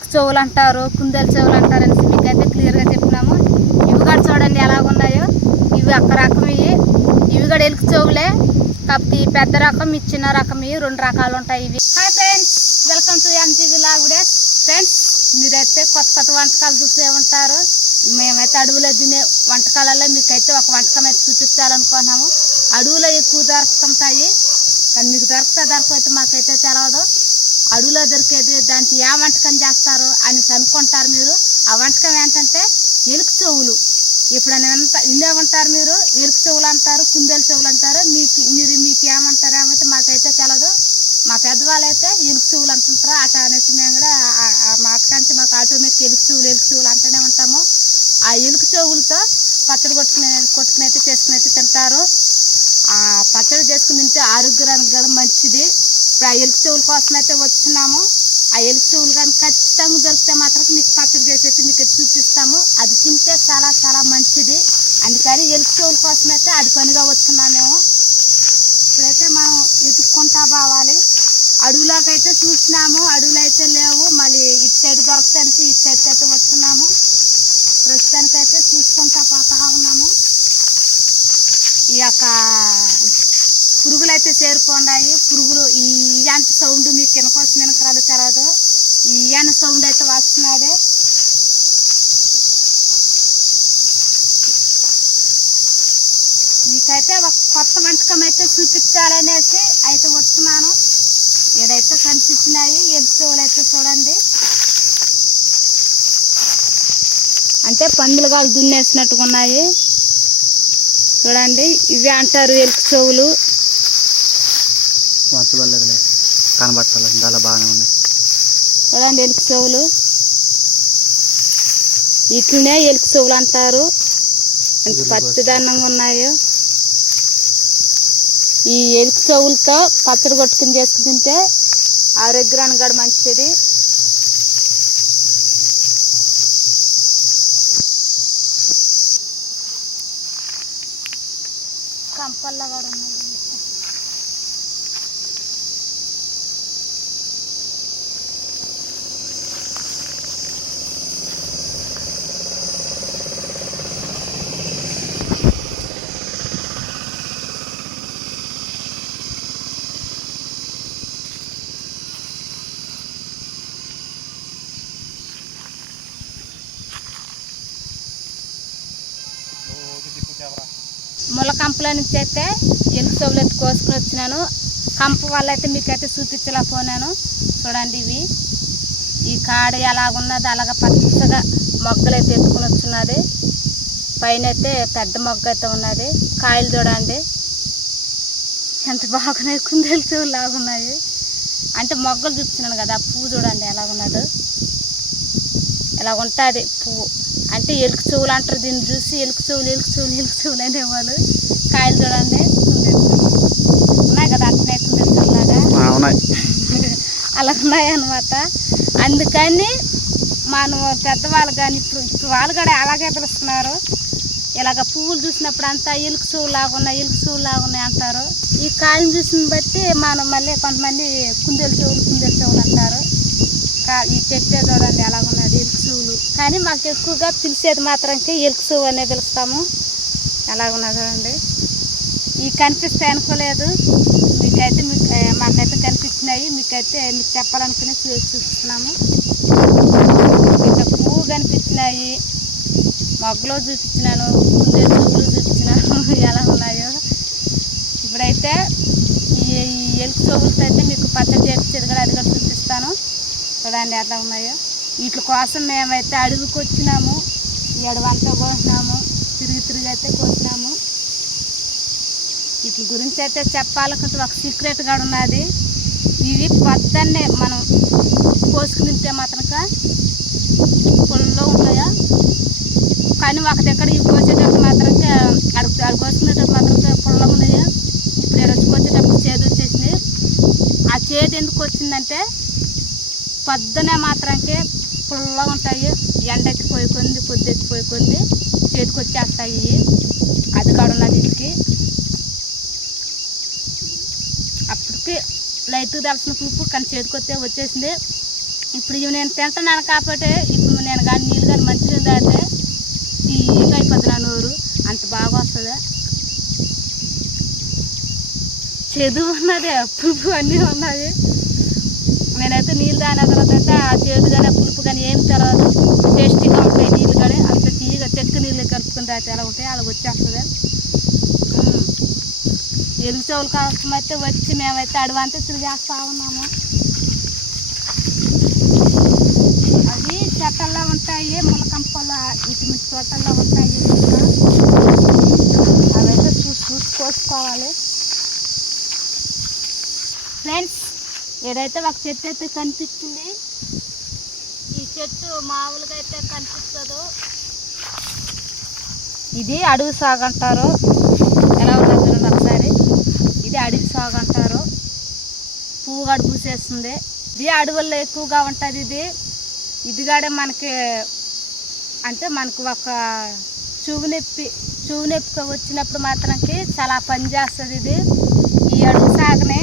ఎలుక చెవులు అంటారు, కుందేలు చెవులు అంటారు అనేసి మీకైతే క్లియర్గా చెప్తున్నాము. ఇవి కూడా చూడండి ఎలాగున్నాయో. ఇవి ఒక రకం, ఇవి కూడా ఎలుక చెవులే, కాకపోతే ఈ పెద్ద రకం, ఈ చిన్న రకం, ఇవి 2 రకాలు ఉంటాయి. ఇవి hi friends, welcome to ఎంజీవి vlog videos. Friends, మీరైతే కొత్త కొత్త వంటకాలు చూసే ఉంటారు. మేమైతే అడవిలో తినే వంటకాలలో మీకైతే ఒక వంటకం అయితే చూపించాలనుకున్నాము. అడవిలో ఎక్కువ దొరుకుతుంటాయి, కానీ మీకు దొరకైతే మాకైతే తెలియదు. అడవిలో దొరికేది దానికి ఏ వంటకం చేస్తారు అనేసి అనుకుంటారు మీరు. ఆ వంటకం ఏంటంటే ఎలుక చెవులు. ఎప్పుడైనా ఇన్నే ఉంటారు మీరు. ఎలుక చెవులు అంటారు, కుందేలు చెవులు అంటారు. మీకు ఏమంటారు ఏమైతే మాకైతే తెలియదు. మా పెద్దవాళ్ళు అయితే ఎలుక చెవులు అంటుంటారు అట అనేసి మేము కూడా ఆ మాటకంటే మాకు ఆటోమేటిక్ ఎలుక చెవులు అంటూనే ఉంటాము. ఆ ఎలుక చెవులతో పచ్చడి కొట్టుకుని అయితే చేసుకుని అయితే తింటారు. ఆ పచ్చడి చేసుకుని తింటే ఆరోగ్యానికి కూడా మంచిది. ఇప్పుడు ఆ ఎలుక చెవుల కోసం అయితే వచ్చినాము. ఆ ఎలుక చెవులు కానీ ఖచ్చితంగా దొరికితే మాత్రం మీకు పచ్చడి చేసి మీకు చూపిస్తాము. అది తింటే చాలా చాలా మంచిది. అందుకని ఎలుక చెవుల కోసం అయితే అది పనిగా వస్తున్నాము మేము. ఇప్పుడైతే మనం ఎత్తుక్కుంటా పోవాలి. అడవులోకైతే చూసినాము, అడవులు అయితే లేవు. మళ్ళీ ఇటు సైడ్ దొరకడానికి ఇటు సైడ్కి అయితే వస్తున్నాము. ప్రస్తుతానికైతే చూసుకుంటా పోతా ఉన్నాము. ఈ యొక్క పురుగులు అయితే చేరుకున్నాయి. పురుగులు ఈ ఎంట సౌండ్ మీకు వెనకొస్తుంది, వెనకరాలు తెరదు. ఈ ఎండ సౌండ్ అయితే వస్తున్నది. మీకైతే ఒక కొత్త వంటకం అయితే చూపించాలనేసి అయితే వస్తున్నాను. ఏదైతే కనిపించినాయి ఎలుక చెవులు అయితే చూడండి. అంటే పందులు కాళ్ళు దున్నేసినట్టుగా ఉన్నాయి చూడండి. ఇవి అంటారు ఎలుక చెవులు. కనబట్టాలి చాలా బాగానే ఉన్నాయి చూడండి ఎలుక చెవులు. ఇట్లనే ఎలుక చెవులు అంటారు. ఎంత పచ్చదనంగా ఉన్నాయో. ఈ ఎలుక చెవులతో పచ్చడి కొట్టుకుని చేసుకుంటే ఆరోగ్యానికి కూడా మంచిది. కంపల్లో కూడా ఉన్నాయి. ముళ్ళ కంపల నుంచి అయితే ఎలుక చెవులు అయితే కోసుకుని వచ్చినాను. కంప వల్ల అయితే మీకైతే చూపించలేకపోయినాను. చూడండి ఇవి ఈ కాడ ఎలాగున్నది, అలాగ పచ్చగా మొగ్గలు అయితే ఎత్తుకుని వచ్చినది. పైన అయితే పెద్ద మొగ్గ అయితే ఉన్నది. కాయలు చూడండి ఎంత బాగున్నాయి, కుందేలు చెవులు లాగున్నాయి. అంటే మొగ్గలు చూపించినాను కదా, పువ్వు చూడండి ఎలాగున్నదో. ఇలా ఉంటుంది పువ్వు. అంటే ఎలుక చెవులు అంటారు దీన్ని చూసి. ఎలుక చెవులు అనేవాళ్ళు. కాయలు చూడండి కుందేలు చెవులు ఉన్నాయి కదా, అట్నే కుందేలు చెవులాగా అలా ఉన్నాయి అన్నమాట. అందుకని మనం పెద్దవాళ్ళు కానీ ఇప్పుడు వాళ్ళు కూడా అలాగే పిలుస్తున్నారు. ఇలాగ పువ్వులు చూసినప్పుడు అంతా ఎలుక చెవులు లాగున్నాయి అంటారు. ఈ కాయలు చూసిన బట్టి మనం మళ్ళీ కొంతమంది కుందేలు చెవులు అంటారు. ఈ చెట్టే చూడండి ఎలాగున్నది ఎలుక చెవులు. కానీ మాకు ఎక్కువగా పిలిచేది మాత్రంకి ఎలుక చెవు అనే పిలుస్తాము. ఎలాగున్నా చూడండి. ఇవి కనిపిస్తాయి అనుకోలేదు. మాకైతే కనిపించినాయి. మీకు చెప్పాలనుకుని చూపిస్తున్నాము. ఇట్లా పువ్వు కనిపించినాయి, మొగ్గలో చూపించినాను, కుందేలు చెవులు చూపించినాను ఎలా ఉన్నాయో. ఇప్పుడైతే ఈ ఎలుక చెవులతో అయితే మీకు పచ్చడి చేపించేది కూడా అది కూడా చూపిస్తాను. చూడండి ఎట్లా ఉన్నాయో. వీటి కోసం మేమైతే అడవికి వచ్చినాము. ఈ అడవంతా కోసినాము, తిరిగి అయితే కోసినాము. వీటి గురించి అయితే చెప్పాలనుకుంటే ఒక సీక్రెట్ కూడా ఉన్నది. ఇవి పొద్దున్నే మనం కోసుకుని తింటే మాత్రం పొలంలో ఉంటాయా, కానీ ఒక దగ్గర ఇవి కోసేటప్పుడు మాత్రం అడుగు కోసుకునేటప్పుడు మాత్రం పొలంలో ఉన్నాయా. ఇప్పుడు వచ్చి కోసేటప్పుడు చేదు వచ్చేసింది. ఆ చేదు ఎందుకు వచ్చిందంటే పొద్దునే మాత్రంకే పుల్లగా ఉంటాయి. ఎండ ఎత్తిపోయి కొంది, పొద్దు ఎత్తిపోయి కొంది చేతికి వచ్చేస్తాయి. అది కూడా ఉన్నది వీటికి. అప్పటికి లైట్గా తెలిసిన పులుపు, కానీ చేతికి వచ్చేసింది. ఇప్పుడు ఇవి నేను తింటున్నాను కాబట్టి ఇప్పుడు నేను కానీ నీళ్ళు కానీ మంచిగా తాగితే తీయగా అయిపోతుంది నా నోరు, అంత బాగా వస్తుంది. చేదు ఉన్నది, పులుపు అన్నీ ఉన్నది. నేనైతే నీళ్ళు తాగిన తర్వాత అయితే ఆ చేదు కానీ పులుపు కానీ ఏం తెలియదు, టేస్టీగా ఉంటాయి నీళ్ళు కానీ. అంత తీయగా చెక్క నీళ్ళు కలుపుకుని తాగితే ఎలా ఉంటాయి అలాగ వచ్చేస్తుంది. ఎలుగు చెవుల కోసం అయితే వచ్చి మేమైతే అడవంతా తిరిగేస్తా ఉన్నాము. అవి చెట్టల్లో ఉంటాయి, ములకంపల్లో ఇటు మిట్టి తోటల్లో ఉంటాయి. అవైతే చూసుకోవాలి ఫ్రెండ్స్. ఏదైతే ఒక చెట్టు అయితే కనిపిస్తుంది, ఈ చెట్టు మామూలుగా అయితే కనిపిస్తుందో ఇది అడవి సాగు అంటారు. ఎలా ఉంటుంది చూడండి ఒకసారి, ఇది అడవి సాగు అంటారు. పువ్వు గడ పూసేస్తుంది. ఇది అడవుల్లో ఎక్కువగా ఉంటుంది. ఇది కూడా మనకి అంటే మనకు ఒక చెవు నొప్పి వచ్చినప్పుడు మాత్రానికి చాలా పని చేస్తుంది. ఇది ఈ అడవి సాగనే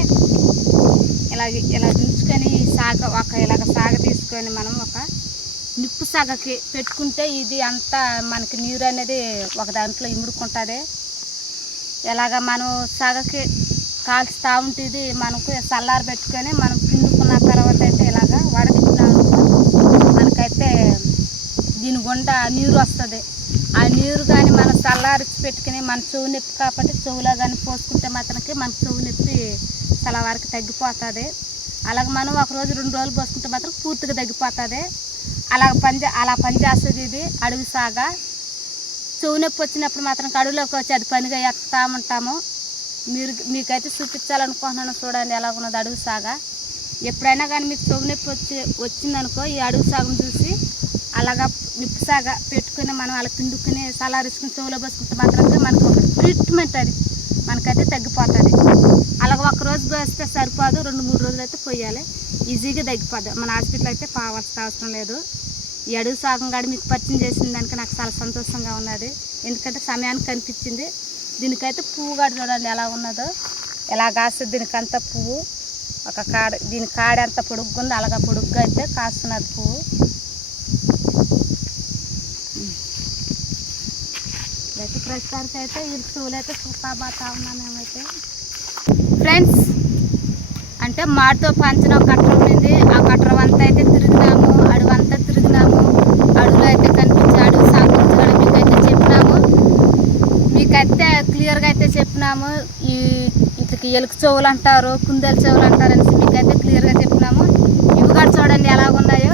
ఇలా దించుకొని ఈ సాగ ఇలాగ సాగ తీసుకొని మనం ఒక నిప్పు సాగకి పెట్టుకుంటే ఇది అంతా మనకి నీరు అనేది ఒక దాంట్లో ఇముడుకుంటుంది. ఎలాగ మనం సాగకి కాల్చుతూ ఉంటుంది, మనకు చల్లారి పెట్టుకొని మనం పిండుకున్న తర్వాత అయితే ఇలాగ వడదిప్పినాము మనకైతే దీని గుండా నీరు వస్తుంది. ఆ నీరు కానీ మనం చల్లారిచి పెట్టుకుని మన చెవు నొప్పి కాబట్టి చెవులో కానీ పోసుకుంటే మాత్రానికి మన చెవు నొప్పి చాలా వరకు తగ్గిపోతుంది. అలాగ మనం ఒక రోజు 2 రోజులు పోసుకుంటే మాత్రం పూర్తిగా తగ్గిపోతుంది. అలా పనిచేస్తుంది ఇది అడవి సాగ. చెవు నొప్పి వచ్చినప్పుడు మాత్రం అడవిలోకి వచ్చి అది పనిగా ఎక్కుతా ఉంటాము. మీకైతే చూపించాలనుకుంటున్నాను, చూడండి ఎలా ఉన్నది అడవి సాగ. ఎప్పుడైనా కానీ మీకు చెవు నొప్పి వచ్చిందనుకో ఈ అడవి సాగును చూసి అలాగా నిప్పు సాగ పెట్టుకుని మనం అలా పిండుకుని సలారించుకుని చెవులో పోసుకుంటే మాత్రం మనకు ఒక ట్రీట్మెంట్ అది మనకైతే తగ్గిపోతుంది. అలాగ ఒక రోజు పోస్తే సరిపోదు, 2-3 రోజులు అయితే పోయాలి, ఈజీగా తగ్గిపోద్ది. మన హాస్పిటల్ అయితే పోవాల్సిన అవసరం లేదు. ఈ అడవి సాగం కాడ మీకు పరిచయం చేసిన దానికి నాకు చాలా సంతోషంగా ఉన్నది, ఎందుకంటే సమయానికి కనిపించింది. దీనికైతే పువ్వు కాడ చూడండి ఎలా ఉన్నదో, ఎలా కాస్తుంది దీనికంతా పువ్వు. ఒక కాడ దీని కాడ ఎంత పొడుగ్గా ఉంది అలాగా పొడుగ్గా అయితే కాస్తున్నది పువ్వు. అయితే ప్రస్తుతానికి అయితే ఈ పువ్వులు అయితే చూస్తా ఉన్నాను మేమైతే. ఫ్రెండ్స్ అంటే మాతో పంచిన ఒక కట్టరం ఉంది, ఆ కట్టరం అంతా అయితే తిరిగినాము, అడవంతా తిరిగినాము. అడవిలో అయితే కనిపించే అడవి సాగు గురించి కూడా మీకైతే చెప్పినాము, మీకైతే క్లియర్గా అయితే చెప్పినాము. ఇట్లకి ఎలుక చెవులు అంటారు, కుందేల చెవులు అంటారు అనేసి మీకైతే క్లియర్గా చెప్పినాము. ఇవి కూడా చూడండి ఎలాగున్నాయో,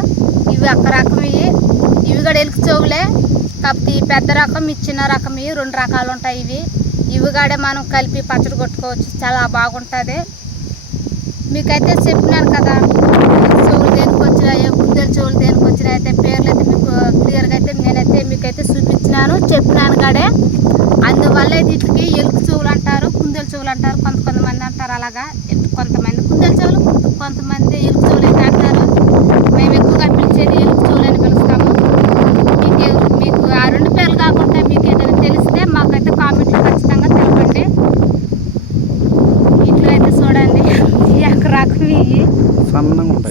ఇవి ఒక రకం, ఇవి కూడా ఎలుక చెవులే, కాకపోతే ఈ పెద్ద రకం ఈ చిన్న రకం, 2 రకాలు ఉంటాయి. ఇవి కూడా మనం కలిపి పచ్చడి కొట్టుకోవచ్చు, చాలా బాగుంటుంది. మీకైతే చెప్పినాను కదా చెవులు దేనికి వచ్చినాయో, కుందేల చెవులు దేనికి వచ్చినాయి అయితే పేర్లు అయితే మీకు క్లియర్గా అయితే నేనైతే మీకైతే చూపించినాను, చెప్పినాను కాడే. అందువల్ల వీటికి ఎలుక చెవులు అంటారు, కుందేల చెవులు అంటారు, కొంతమంది అంటారు అలాగా. కొంతమంది కుందేల చెవులు, కొంతమంది ఎలుక చెవులు అయితే అంటారు. మేము ఎక్కువగా పిలిచేది ఎలుక చెవులు అని పిలుస్తాము. మీకు ఆ 2 పేర్లు కాకుండా మీకు ఏదైనా తెలిస్తే మాకైతే కామెంట్లో ఖచ్చితంగా తెలపండి. ఇట్లా అయితే చూడండి ఒక రకం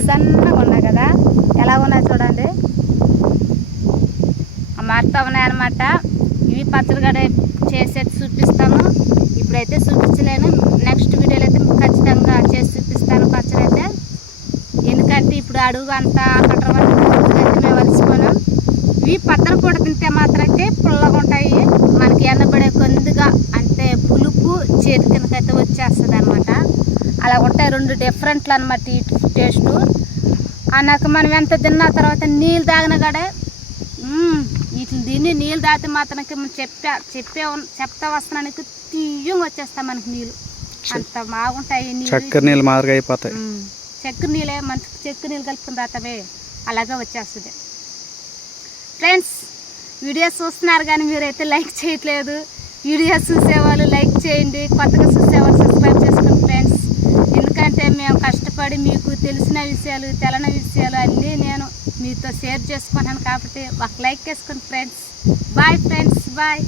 సన్నగా ఉన్నాయి కదా, ఎలా ఉన్నాయి చూడండి, మారుతూ ఉన్నాయన్నమాట. ఇవి పచ్చడి గడ చేసేది చూపిస్తాను, ఇప్పుడైతే చూపించలేను. నెక్స్ట్ వీడియోలో అయితే ఖచ్చితంగా చేసి చూపిస్తాను పచ్చడి అయితే. ఎందుకంటే ఇప్పుడు అడుగు అంతా కట్టడం అయితే మేము అలసిపోయినాం. ఇవి పచ్చడి కూడా తింటే మాత్రమైతే పుల్లగా ఉంటాయి, మనకి ఎండబడే కొద్దిగా అంటే పులుపు చేతి కిందకైతే వచ్చేస్తుంది అనమాట. అలా ఉంటాయి 2 డిఫరెంట్లు అనమాట ఈ టేస్టు. అన్నాక మనం ఎంత తిన్న తర్వాత నీళ్ళు తాగిన కాడే దీన్ని నీళ్ళు తాగితే మాత్రానికి మనం చెప్తా వస్తున్నానికి తీయంగా వచ్చేస్తాం మనకి నీళ్ళు, అంత బాగుంటాయి. చక్కెర నీళ్ళు మాదిరిగా అయిపోతాయి. చక్కెర నీళ్ళే మంచి చక్కెర నీళ్ళు కలుపుకుని తాతవే అలాగే వచ్చేస్తుంది. ఫ్రెండ్స్ వీడియోస్ చూస్తున్నారు కానీ మీరైతే లైక్ చేయట్లేదు. వీడియోస్ చూసేవాళ్ళు లైక్ చేయండి, కొత్తగా చూసేవాళ్ళు సబ్స్క్రైబ్ చేసుకోండి ఫ్రెండ్స్. ఎందుకంటే మేము కష్టపడి మీకు తెలిసిన విషయాలు తెలన విషయాలు అన్నీ నేను మీతో షేర్ చేసుకున్నాను కాబట్టి ఒక లైక్ వేసుకోండి ఫ్రెండ్స్. Bye friends, bye.